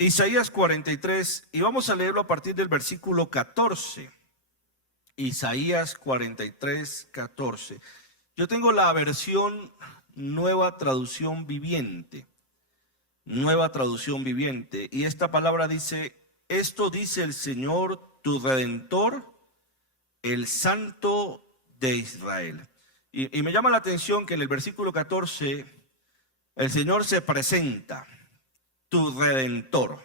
Isaías 43, y vamos a leerlo a partir del versículo 14. Isaías 43, 14. Yo tengo la versión Nueva Traducción Viviente. Nueva Traducción Viviente. Y esta palabra dice: esto dice el Señor, tu Redentor, el Santo de Israel. Y me llama la atención que en el versículo 14 el Señor se presenta: tu Redentor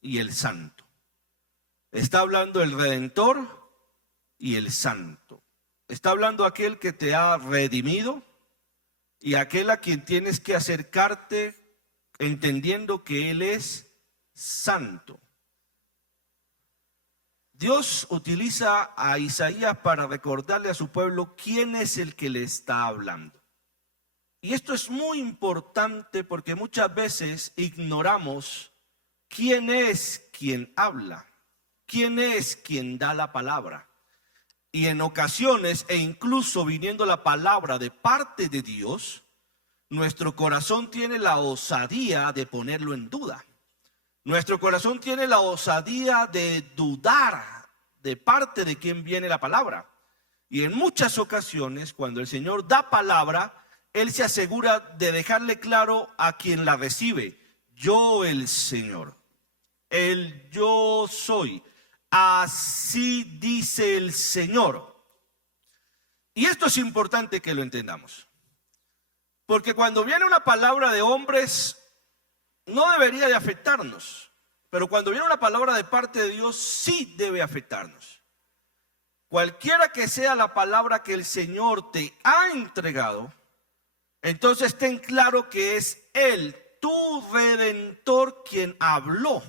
y el Santo. Está hablando el Redentor y el Santo. Está hablando aquel que te ha redimido y aquel a quien tienes que acercarte entendiendo que Él es santo. Dios utiliza a Isaías para recordarle a su pueblo quién es el que le está hablando. Y esto es muy importante porque muchas veces ignoramos quién es quien habla, quién es quien da la palabra. Y en ocasiones, e incluso viniendo la palabra de parte de Dios, nuestro corazón tiene la osadía de ponerlo en duda. Nuestro corazón tiene la osadía de dudar de parte de quién viene la palabra. Y en muchas ocasiones, cuando el Señor da palabra, Él se asegura de dejarle claro a quien la recibe: yo el Señor, el yo soy, así dice el Señor. Y esto es importante que lo entendamos, porque cuando viene una palabra de hombres no debería de afectarnos, pero cuando viene una palabra de parte de Dios sí debe afectarnos. Cualquiera que sea la palabra que el Señor te ha entregado, entonces ten claro que es Él, tu Redentor, quien habló.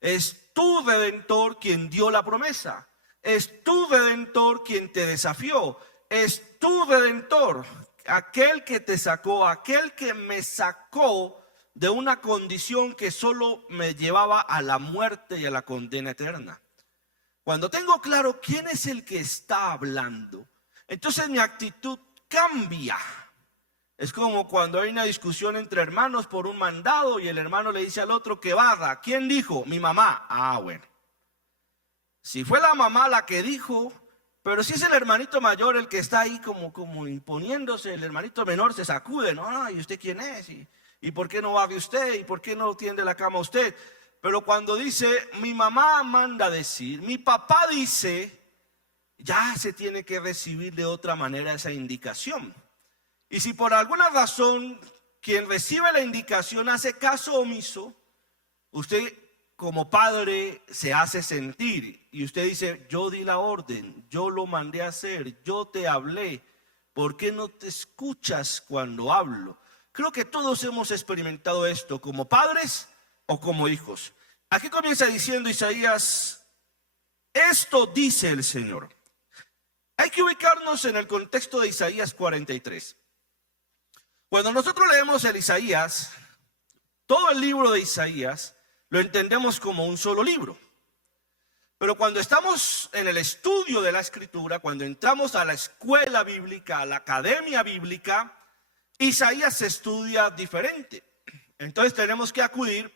Es tu Redentor quien dio la promesa. Es tu Redentor quien te desafió. Es tu Redentor, aquel que te sacó, aquel que me sacó de una condición que solo me llevaba a la muerte y a la condena eterna. Cuando tengo claro quién es el que está hablando, entonces mi actitud cambia. Es como cuando hay una discusión entre hermanos por un mandado y el hermano le dice al otro que barra. ¿Quién dijo? Mi mamá. Ah, bueno. Si fue la mamá la que dijo, pero si es el hermanito mayor el que está ahí como imponiéndose, el hermanito menor se sacude. No, ¿y usted quién es? ¿Y por qué no barre usted? ¿Y por qué no tiende la cama usted? Pero cuando dice, mi mamá manda decir, mi papá dice, ya se tiene que recibir de otra manera esa indicación. Y si por alguna razón quien recibe la indicación hace caso omiso, usted como padre se hace sentir y usted dice: yo di la orden, yo lo mandé a hacer, yo te hablé, ¿por qué no te escuchas cuando hablo? Creo que todos hemos experimentado esto como padres o como hijos. Aquí comienza diciendo Isaías: esto dice el Señor. Hay que ubicarnos en el contexto de Isaías 43. Cuando nosotros leemos el Isaías, todo el libro de Isaías lo entendemos como un solo libro. Pero cuando estamos en el estudio de la Escritura, cuando entramos a la escuela bíblica, a la academia bíblica, Isaías se estudia diferente. Entonces tenemos que acudir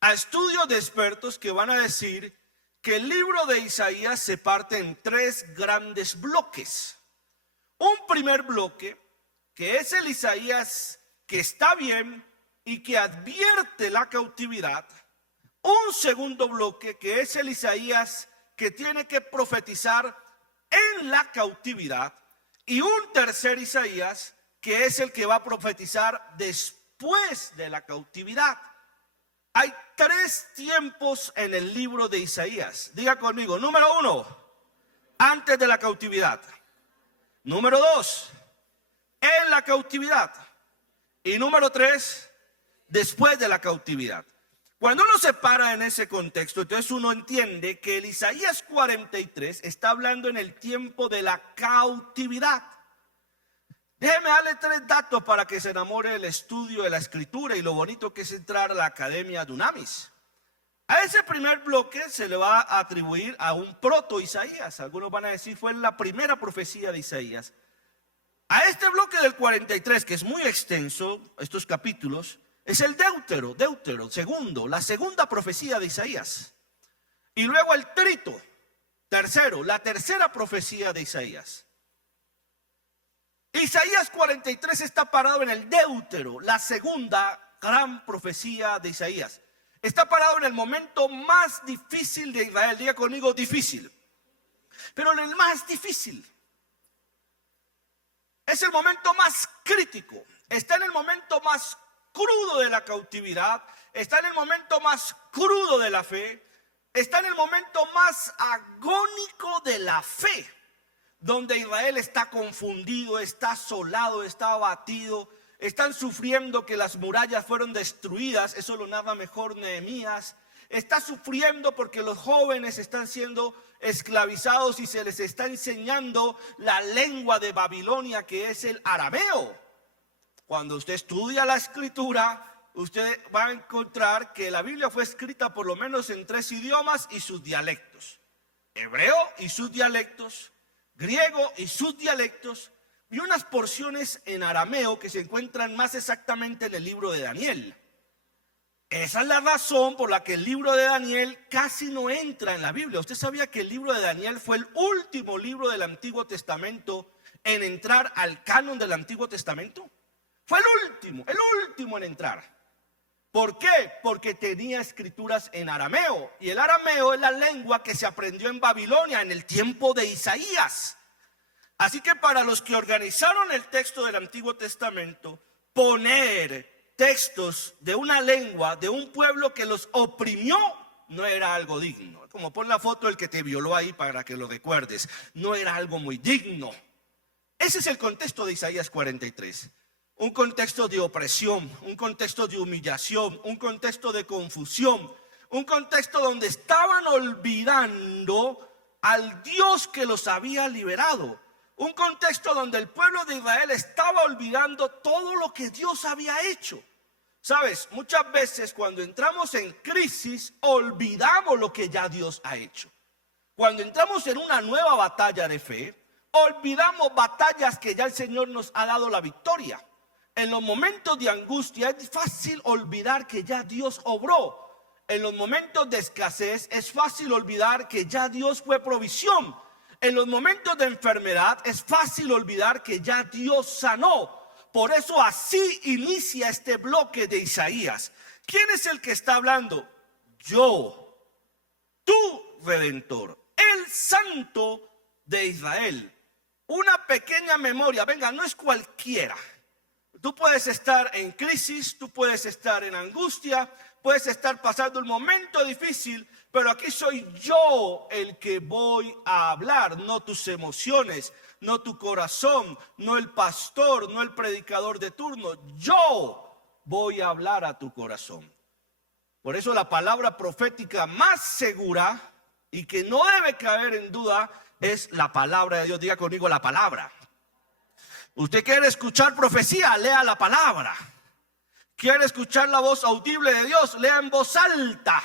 a estudios de expertos que van a decir que el libro de Isaías se parte en tres grandes bloques. Un primer bloque, que es el Isaías que está bien y que advierte la cautividad. Un segundo bloque, que es el Isaías que tiene que profetizar en la cautividad. Y un tercer Isaías, que es el que va a profetizar después de la cautividad. Hay tres tiempos en el libro de Isaías. Diga conmigo: número 1, antes de la cautividad. Número 2, en la cautividad. Y número 3, después de la cautividad. Cuando uno se para en ese contexto, entonces uno entiende que el Isaías 43 está hablando en el tiempo de la cautividad. Déjeme darle 3 datos para que se enamore del estudio de la Escritura y lo bonito que es entrar a la Academia Dunamis. A ese primer bloque se le va a atribuir a un proto-Isaías. Algunos van a decir fue la primera profecía de Isaías. A este bloque del 43, que es muy extenso, estos capítulos, Es el Deutero, segundo, la segunda profecía de Isaías. Y luego el trito, tercero, la tercera profecía de Isaías. Isaías 43 está parado en el Deutero, la segunda gran profecía de Isaías. Está parado en el momento más difícil de Israel. Diga conmigo, difícil. Pero en el más difícil. Es el momento más crítico. Está en el momento más crudo de la cautividad. Está en el momento más crudo de la fe. Está en el momento más agónico de la fe. Donde Israel está confundido, está asolado, está abatido. Están sufriendo que las murallas fueron destruidas. Eso lo narra mejor Nehemías. Está sufriendo porque los jóvenes están siendo esclavizados y se les está enseñando la lengua de Babilonia, que es el arameo. Cuando usted estudia la escritura, usted va a encontrar que la Biblia fue escrita por lo menos en 3 idiomas y sus dialectos: hebreo y sus dialectos, griego y sus dialectos, y unas porciones en arameo que se encuentran más exactamente en el libro de Daniel. Esa es la razón por la que el libro de Daniel casi no entra en la Biblia. ¿Usted sabía que el libro de Daniel fue el último libro del Antiguo Testamento en entrar al canon del Antiguo Testamento? Fue el último en entrar. ¿Por qué? Porque tenía escrituras en arameo. Y el arameo es la lengua que se aprendió en Babilonia en el tiempo de Isaías. Así que para los que organizaron el texto del Antiguo Testamento, poner textos de una lengua, de un pueblo que los oprimió, no era algo digno. Como pon la foto del que te violó ahí para que lo recuerdes. No era algo muy digno. Ese es el contexto de Isaías 43. Un contexto de opresión, un contexto de humillación, un contexto de confusión, un contexto donde estaban olvidando al Dios que los había liberado. Un contexto donde el pueblo de Israel estaba olvidando todo lo que Dios había hecho. Sabes, muchas veces cuando entramos en crisis olvidamos lo que ya Dios ha hecho. Cuando entramos en una nueva batalla de fe, olvidamos batallas que ya el Señor nos ha dado la victoria. En los momentos de angustia es fácil olvidar que ya Dios obró. En los momentos de escasez es fácil olvidar que ya Dios fue provisión. En los momentos de enfermedad es fácil olvidar que ya Dios sanó. Por eso así inicia este bloque de Isaías. ¿Quién es el que está hablando? Yo, tu Redentor, el Santo de Israel. Una pequeña memoria, venga, no es cualquiera. Tú puedes estar en crisis, tú puedes estar en angustia, puedes estar pasando un momento difícil, pero aquí soy yo el que voy a hablar, no tus emociones, no tu corazón, no el pastor, no el predicador de turno. Yo voy a hablar a tu corazón. Por eso la palabra profética más segura y que no debe caer en duda es la palabra de Dios. Diga conmigo la palabra. Usted quiere escuchar profecía, lea la palabra. Quiere escuchar la voz audible de Dios, lea en voz alta.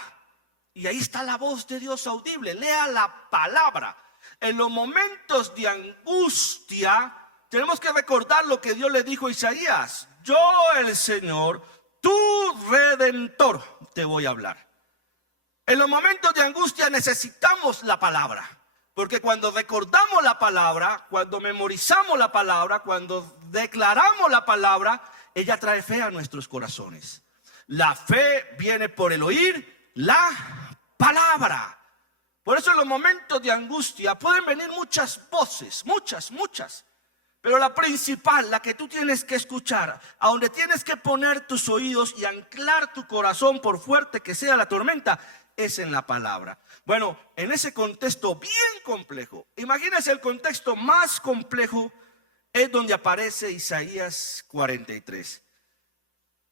Y ahí está la voz de Dios audible, lea la palabra. En los momentos de angustia tenemos que recordar lo que Dios le dijo a Isaías. Yo, el Señor, tu Redentor, te voy a hablar. En los momentos de angustia necesitamos la palabra. Porque cuando recordamos la palabra, cuando memorizamos la palabra, cuando declaramos la palabra, ella trae fe a nuestros corazones. La fe viene por el oír la palabra. Por eso en los momentos de angustia pueden venir muchas voces, muchas. Pero la principal, la que tú tienes que escuchar, a donde tienes que poner tus oídos y anclar tu corazón por fuerte que sea la tormenta, es en la palabra. Bueno, en ese contexto bien complejo, imagínense el contexto más complejo, es donde aparece Isaías 43.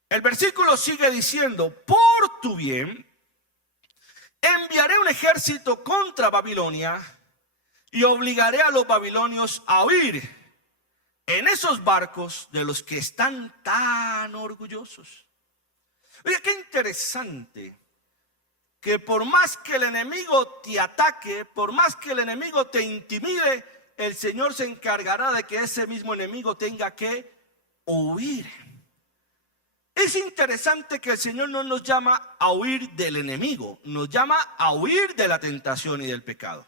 El versículo sigue diciendo: por tu bien enviaré un ejército contra Babilonia y obligaré a los babilonios a huir en esos barcos de los que están tan orgullosos. Oye, qué interesante que por más que el enemigo te ataque, por más que el enemigo te intimide, el Señor se encargará de que ese mismo enemigo tenga que huir. Es interesante que el Señor no nos llama a huir del enemigo, nos llama a huir de la tentación y del pecado.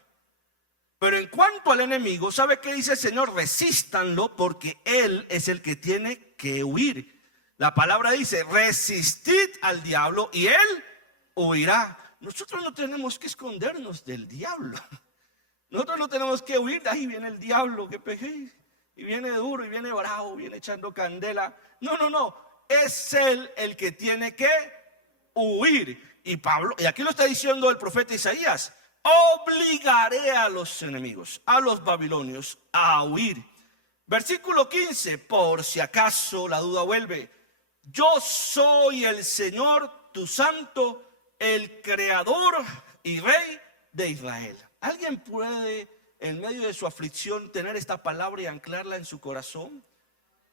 Pero en cuanto al enemigo, ¿sabe qué dice el Señor? Resístanlo, porque Él es el que tiene que huir. La palabra dice, resistid al diablo y Él huirá. Nosotros no tenemos que escondernos del diablo. Nosotros no tenemos que huir. Ahí viene el diablo, que pegué. Y viene duro, y viene bravo, viene echando candela. No, no, no. Es Él el que tiene que huir. Y Pablo, y aquí lo está diciendo el profeta Isaías, obligaré a los enemigos, a los babilonios, a huir. Versículo 15, por si acaso la duda vuelve. Yo soy el Señor, tu santo, el creador y rey de Israel. ¿Alguien puede en medio de su aflicción tener esta palabra y anclarla en su corazón?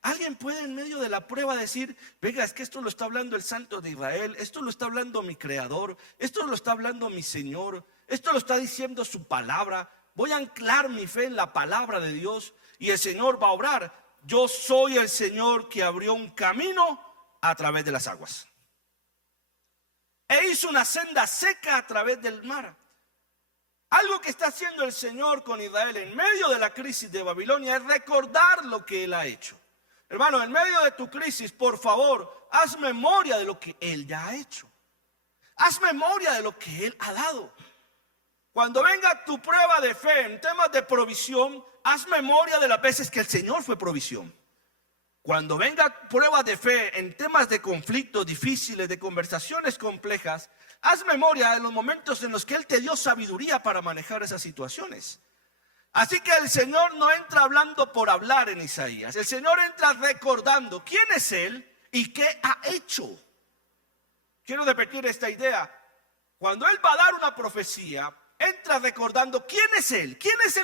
¿Alguien puede en medio de la prueba decir, venga, es que esto lo está hablando el Santo de Israel, esto lo está hablando mi Creador, esto lo está hablando mi Señor, esto lo está diciendo su palabra, voy a anclar mi fe en la palabra de Dios y el Señor va a obrar? Yo soy el Señor que abrió un camino a través de las aguas e hizo una senda seca a través del mar. Algo que está haciendo el Señor con Israel en medio de la crisis de Babilonia es recordar lo que Él ha hecho. Hermano, en medio de tu crisis, por favor, haz memoria de lo que Él ya ha hecho. Haz memoria de lo que Él ha dado. Cuando venga tu prueba de fe en temas de provisión, haz memoria de las veces que el Señor fue provisión. Cuando venga pruebas de fe en temas de conflictos difíciles, de conversaciones complejas, haz memoria de los momentos en los que Él te dio sabiduría para manejar esas situaciones. Así que el Señor no entra hablando por hablar en Isaías. El Señor entra recordando quién es Él y qué ha hecho. Quiero repetir esta idea. Cuando Él va a dar una profecía, entra recordando quién es Él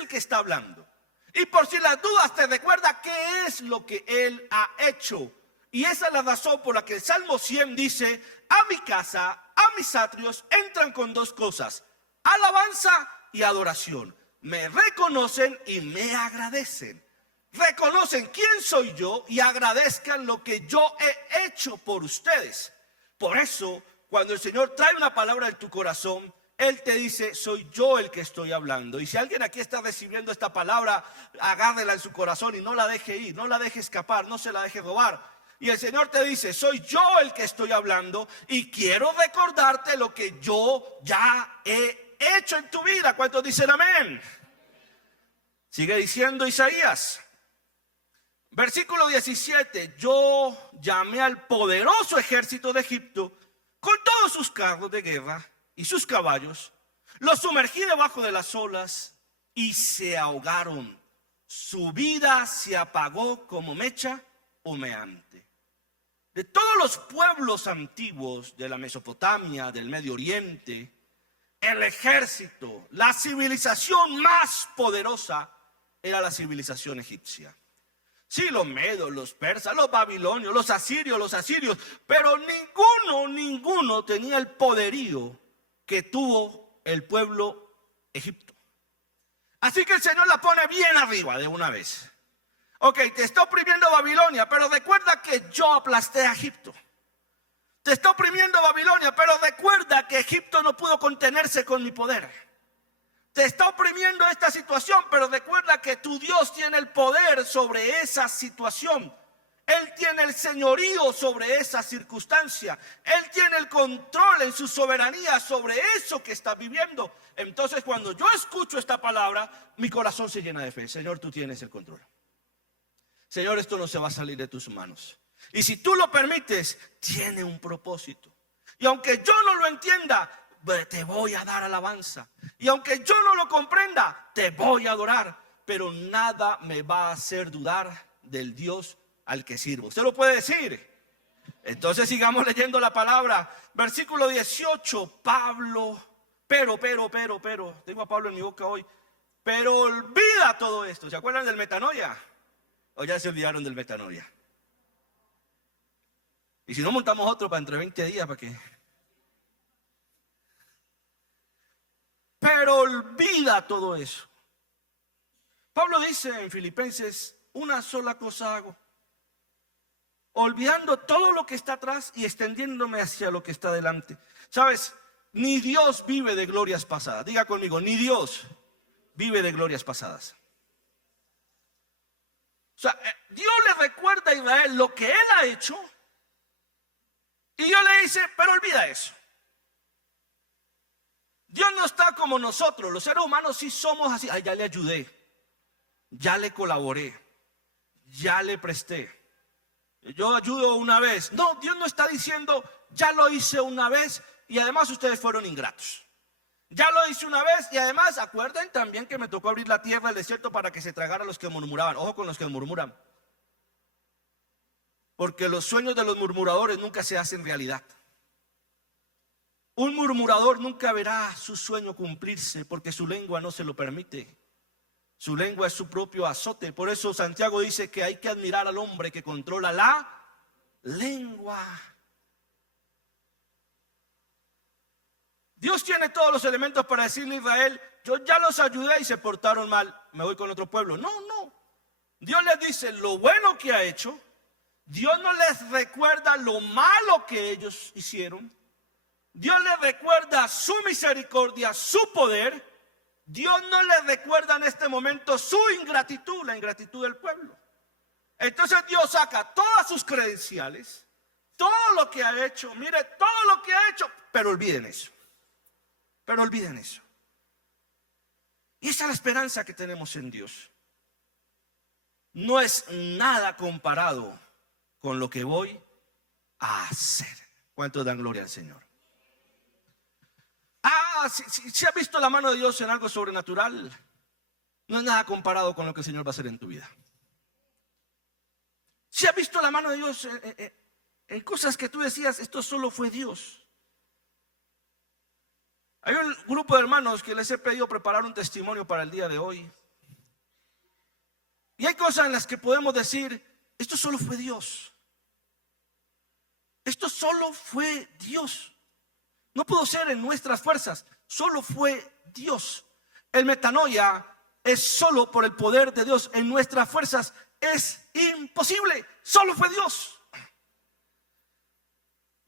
que está hablando. Y por si las dudas te recuerda qué es lo que Él ha hecho. Y esa es la razón por la que el Salmo 100 dice, a mi casa, a mis atrios entran con dos cosas, alabanza y adoración. Me reconocen y me agradecen. Reconocen quién soy yo y agradezcan lo que yo he hecho por ustedes. Por eso, cuando el Señor trae una palabra en tu corazón, Él te dice, soy yo el que estoy hablando. Y si alguien aquí está recibiendo esta palabra, agárrela en su corazón y no la deje ir, no la deje escapar, no se la deje robar. Y el Señor te dice, soy yo el que estoy hablando y quiero recordarte lo que yo ya he hecho en tu vida. ¿Cuántos dicen amén? Sigue diciendo Isaías, versículo 17, yo llamé al poderoso ejército de Egipto con todos sus carros de guerra y sus caballos, los sumergí debajo de las olas y se ahogaron. Su vida se apagó como mecha humeante. De todos los pueblos antiguos de la Mesopotamia, del Medio Oriente, el ejército, la civilización más poderosa era la civilización egipcia. Sí, los medos, los persas, los babilonios, los asirios, pero ninguno tenía el poderío que tuvo el pueblo egipto. Así que el Señor la pone bien arriba de una vez. Ok, te está oprimiendo Babilonia, pero recuerda que yo aplasté a Egipto. Te está oprimiendo Babilonia, pero recuerda que Egipto no pudo contenerse con mi poder. Te está oprimiendo esta situación, pero recuerda que tu Dios tiene el poder sobre esa situación. Él tiene el señorío sobre esa circunstancia. Él tiene el control en su soberanía sobre eso que estás viviendo. Entonces, cuando yo escucho esta palabra, mi corazón se llena de fe. Señor, tú tienes el control. Señor, esto no se va a salir de tus manos. Y si tú lo permites, tiene un propósito. Y aunque yo no lo entienda, te voy a dar alabanza. Y aunque yo no lo comprenda, te voy a adorar. Pero nada me va a hacer dudar del Dios al que sirvo. ¿Usted lo puede decir? Entonces sigamos leyendo la palabra. Versículo 18, Pablo, pero, tengo a Pablo en mi boca hoy. Pero olvida todo esto. ¿Se acuerdan del metanoia? ¿O ya se olvidaron del metanoia? Y si no, montamos otro para entre 20 días para que... Pero olvida todo eso. Pablo dice en Filipenses, una sola cosa hago. olvidando todo lo que está atrás y extendiéndome hacia lo que está delante. ¿Sabes? Ni Dios vive de glorias pasadas. Diga conmigo, ni Dios vive de glorias pasadas. O sea, Dios le recuerda a Israel lo que él ha hecho y Dios le dice, pero olvida eso. Dios no está como nosotros, los seres humanos sí somos así. Ay, ya le ayudé, ya le colaboré, ya le presté. Yo ayudo una vez. No, Dios no está diciendo, ya lo hice una vez y además ustedes fueron ingratos. Ya lo hice una vez y además acuerden también que me tocó abrir la tierra, el desierto, para que se tragara a los que murmuraban. Ojo con los que murmuran, porque los sueños de los murmuradores nunca se hacen realidad. Un murmurador nunca verá su sueño cumplirse porque su lengua no se lo permite. Su lengua es su propio azote. Por eso Santiago dice que hay que admirar al hombre que controla la lengua. Dios tiene todos los elementos para decirle a Israel, yo ya los ayudé y se portaron mal, me voy con otro pueblo. No. Dios les dice lo bueno que ha hecho. Dios no les recuerda lo malo que ellos hicieron. Dios les recuerda su misericordia, su poder. Dios no les recuerda en este momento su ingratitud, la ingratitud del pueblo. Entonces Dios saca todas sus credenciales, todo lo que ha hecho, mire todo lo que ha hecho, pero olviden eso. Pero olviden eso. Y esa es la esperanza que tenemos en Dios. No es nada comparado con lo que voy a hacer. ¿Cuántos dan gloria al Señor? Si has visto la mano de Dios en algo sobrenatural, no es nada comparado con lo que el Señor va a hacer en tu vida. Si has visto la mano de Dios en cosas que tú decías, esto solo fue Dios. Hay un grupo de hermanos que les he pedido preparar un testimonio para el día de hoy. Y hay cosas en las que podemos decir, esto solo fue Dios. Esto solo fue Dios. No pudo ser en nuestras fuerzas, solo fue Dios. El metanoia es solo por el poder de Dios. En nuestras fuerzas es imposible, solo fue Dios.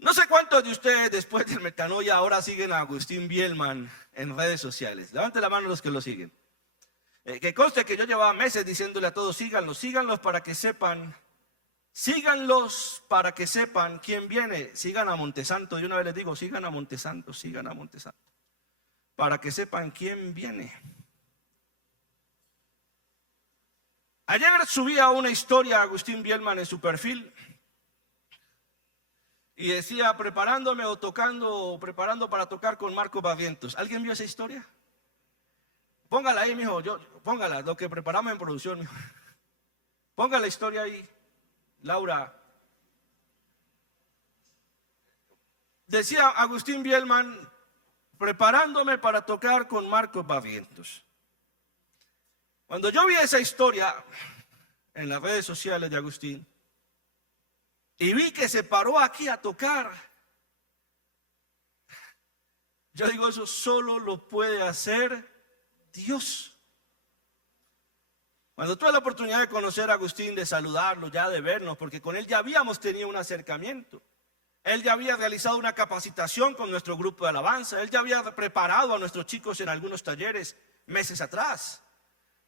No sé cuántos de ustedes después del metanoia ahora siguen a Agustín Bielman en redes sociales. Levanten la mano los que lo siguen. Que conste que yo llevaba meses diciéndole a todos, síganlos para que sepan. Síganlos para que sepan quién viene. Sigan a Montesanto. Yo una vez les digo, sigan a Montesanto. Para que sepan quién viene. Ayer subía una historia a Agustín Bielman en su perfil. Y decía, preparando para tocar con Marcos Barrientos. ¿Alguien vio esa historia? Póngala ahí, mijo. Póngala, lo que preparamos en producción, mijo. Ponga la historia ahí, Laura. Decía Agustín Bielman, preparándome para tocar con Marcos Barrientos. Cuando yo vi esa historia en las redes sociales de Agustín, y vi que se paró aquí a tocar, yo digo, eso solo lo puede hacer Dios. Cuando tuve la oportunidad de conocer a Agustín, de saludarlo, ya de vernos, porque con él ya habíamos tenido un acercamiento. Él ya había realizado una capacitación con nuestro grupo de alabanza. Él ya había preparado a nuestros chicos en algunos talleres meses atrás.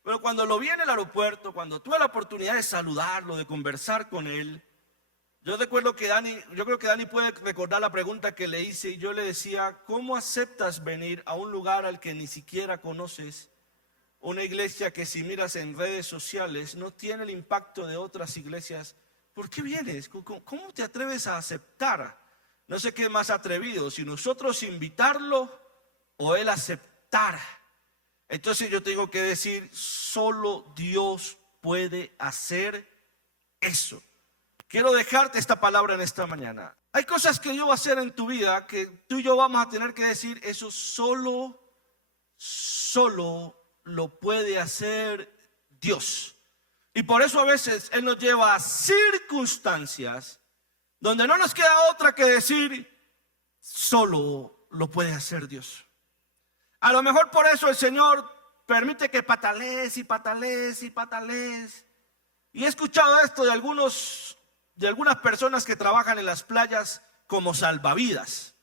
Pero cuando lo vi en el aeropuerto, cuando tuve la oportunidad de saludarlo, de conversar con él, yo recuerdo que yo creo que Dani puede recordar la pregunta que le hice y yo le decía, ¿cómo aceptas venir a un lugar al que ni siquiera conoces? Una iglesia que si miras en redes sociales no tiene el impacto de otras iglesias. ¿Por qué vienes? ¿Cómo te atreves a aceptar? No sé qué es más atrevido, si nosotros invitarlo o él aceptar. Entonces yo tengo que decir, solo Dios puede hacer eso. Quiero dejarte esta palabra en esta mañana. Hay cosas que Dios va a hacer en tu vida que tú y yo vamos a tener que decir, eso solo lo puede hacer Dios. Y por eso a veces Él nos lleva a circunstancias donde no nos queda otra que decir, solo lo puede hacer Dios. A lo mejor por eso el Señor permite que patalees y patalees y patalees. Y he escuchado esto de algunos de algunas personas que trabajan en las playas como salvavidas,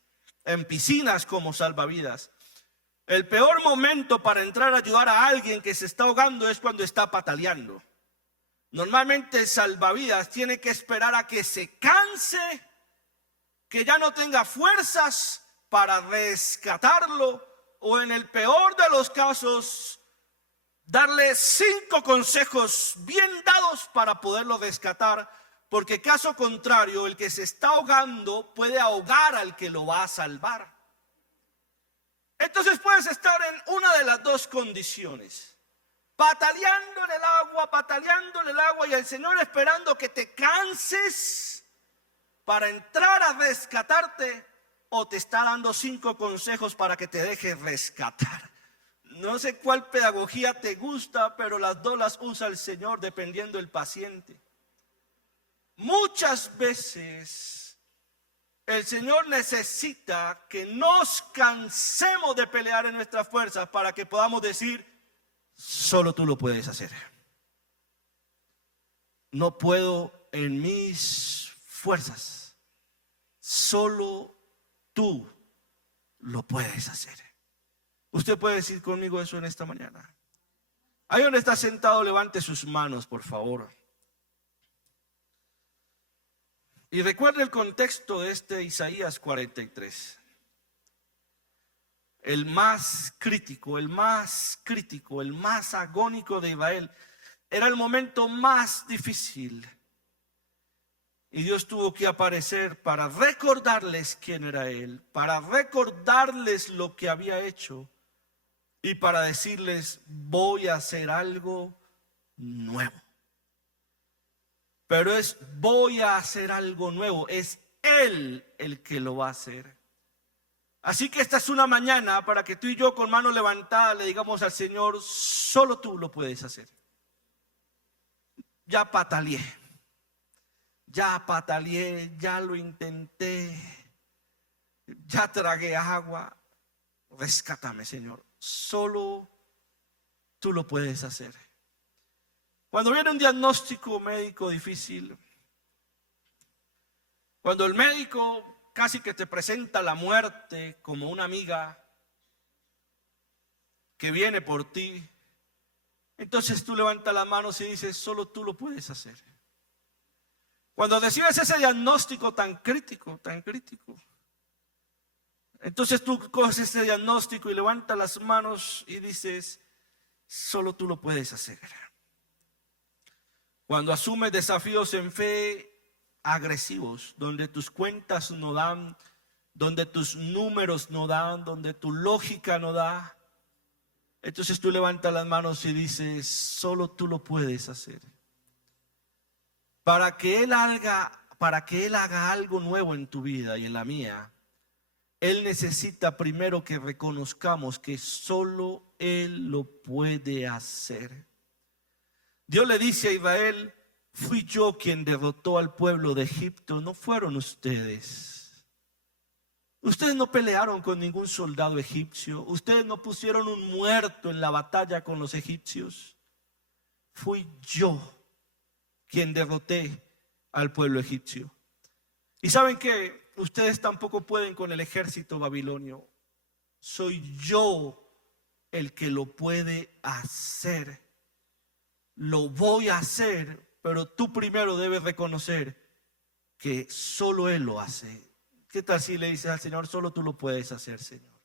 en piscinas como salvavidas. El peor momento para entrar a ayudar a alguien que se está ahogando es cuando está pataleando. Normalmente el salvavidas tiene que esperar a que se canse, que ya no tenga fuerzas para rescatarlo, o en el peor de los casos, darle 5 consejos bien dados para poderlo rescatar, porque caso contrario, el que se está ahogando puede ahogar al que lo va a salvar. Entonces puedes estar en una de las dos condiciones: pataleando en el agua y el Señor esperando que te canses para entrar a rescatarte, o te está dando 5 consejos para que te dejes rescatar. No sé cuál pedagogía te gusta, pero las dos las usa el Señor dependiendo del paciente. Muchas veces el Señor necesita que nos cansemos de pelear en nuestras fuerzas para que podamos decir: solo tú lo puedes hacer. No puedo en mis fuerzas, solo tú lo puedes hacer. Usted puede decir conmigo eso en esta mañana. Ahí donde está sentado, levante sus manos, por favor. Y recuerde el contexto de este Isaías 43. El más crítico, el más agónico de Israel. Era el momento más difícil. Y Dios tuvo que aparecer para recordarles quién era Él, para recordarles lo que había hecho y para decirles: voy a hacer algo nuevo. Pero voy a hacer algo nuevo, es Él el que lo va a hacer. Así que esta es una mañana para que tú y yo, con mano levantada, le digamos al Señor: solo tú lo puedes hacer. Ya pataleé, ya lo intenté, ya tragué agua. Rescátame, Señor, solo tú lo puedes hacer. Cuando viene un diagnóstico médico difícil, cuando el médico casi que te presenta la muerte como una amiga que viene por ti, entonces tú levantas las manos y dices: solo tú lo puedes hacer. Cuando recibes ese diagnóstico tan crítico, entonces tú coges ese diagnóstico y levantas las manos y dices: solo tú lo puedes hacer. Cuando asumes desafíos en fe agresivos, donde tus cuentas no dan, donde tus números no dan, donde tu lógica no da, entonces tú levantas las manos y dices: solo tú lo puedes hacer. Para que Él haga algo nuevo en tu vida y en la mía, Él necesita primero que reconozcamos que solo Él lo puede hacer. Dios le dice a Israel: fui yo quien derrotó al pueblo de Egipto, no fueron ustedes. Ustedes no pelearon con ningún soldado egipcio. Ustedes no pusieron un muerto en la batalla con los egipcios. Fui yo quien derroté al pueblo egipcio. Y saben que ustedes tampoco pueden con el ejército babilonio. Soy yo el que lo puede hacer. Lo voy a hacer, pero tú primero debes reconocer que solo Él lo hace. ¿Qué tal si le dices al Señor: solo tú lo puedes hacer, Señor?